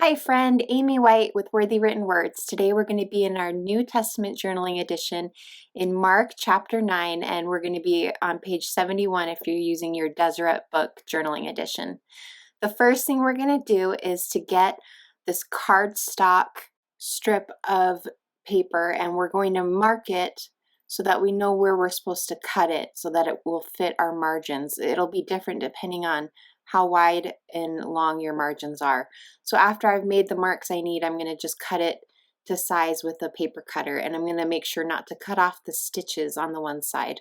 Hi friend, Amy White with Worthy Written Words. Today we're going to be in our New Testament journaling edition in Mark chapter 9, and we're going to be on page 71 if you're using your Deseret book journaling edition. The first thing we're going to do is to get this cardstock strip of paper, and we're going to mark it so that we know where we're supposed to cut it so that it will fit our margins. It'll be different depending on how wide and long your margins are. So after I've made the marks I need, I'm going to just cut it to size with a paper cutter, and I'm going to make sure not to cut off the stitches on the one side.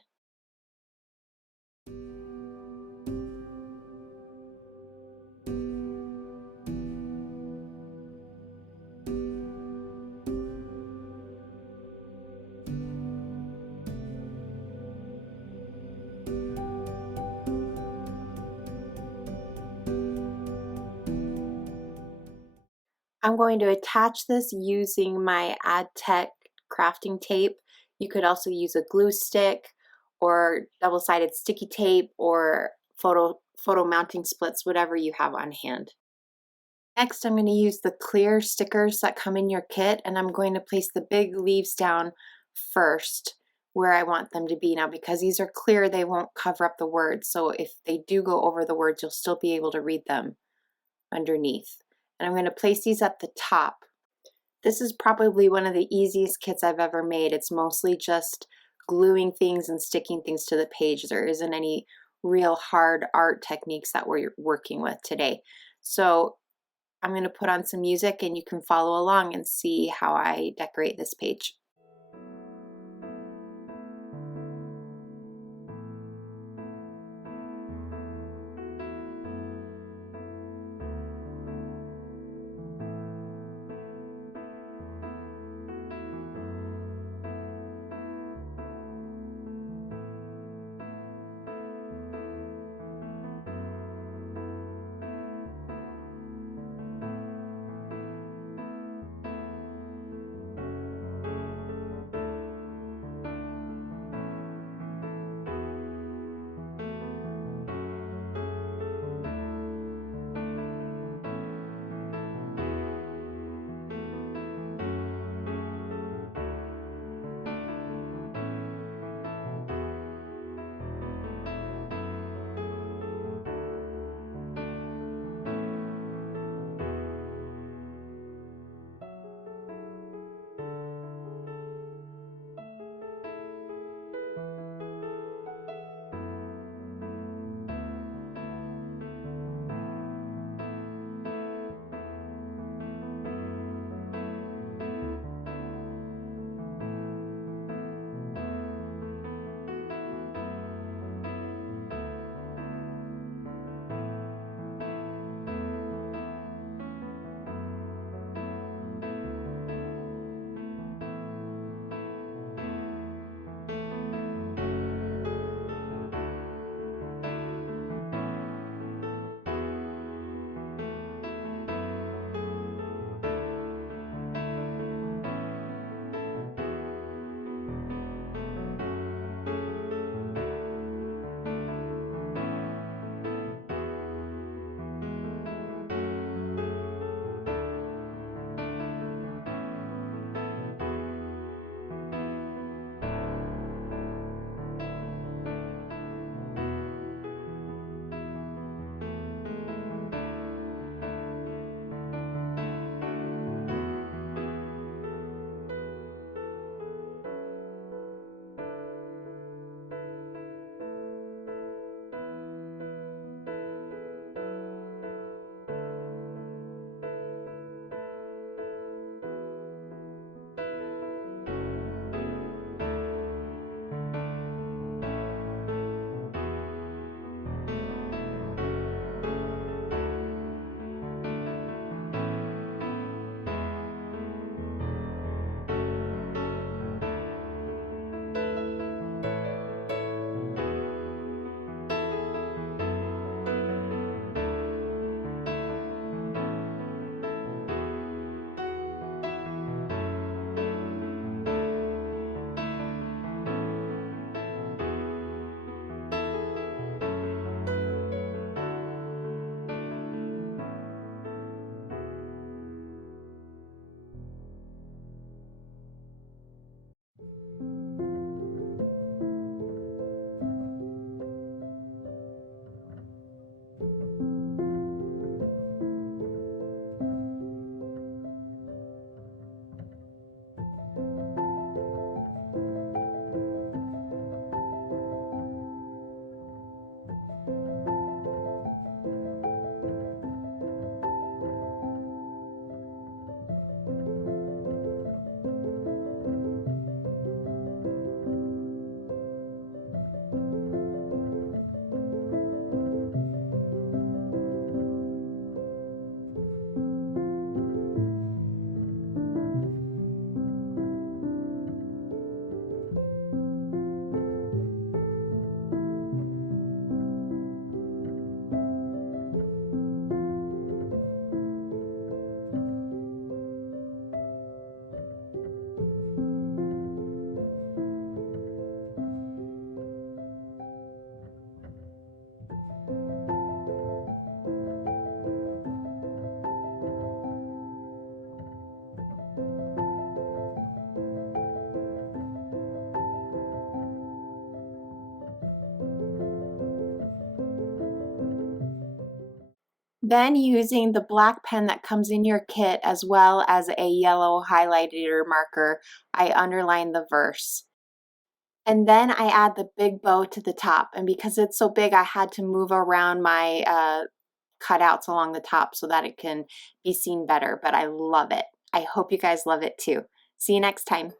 I'm going to attach this using my AdTech crafting tape. You could also use a glue stick or double-sided sticky tape or photo mounting splits, whatever you have on hand. Next, I'm going to use the clear stickers that come in your kit, and I'm going to place the big leaves down first where I want them to be. Now, because these are clear, they won't cover up the words, so if they do go over the words, you'll still be able to read them underneath. And I'm going to place these at the top. This is probably one of the easiest kits I've ever made. It's mostly just gluing things and sticking things to the page. There isn't any real hard art techniques that we're working with today. So I'm going to put on some music and you can follow along and see how I decorate this page. Then using the black pen that comes in your kit as well as a yellow highlighter marker, I underline the verse. And then I add the big bow to the top. And because it's so big, I had to move around my cutouts along the top so that it can be seen better. But I love it. I hope you guys love it too. See you next time.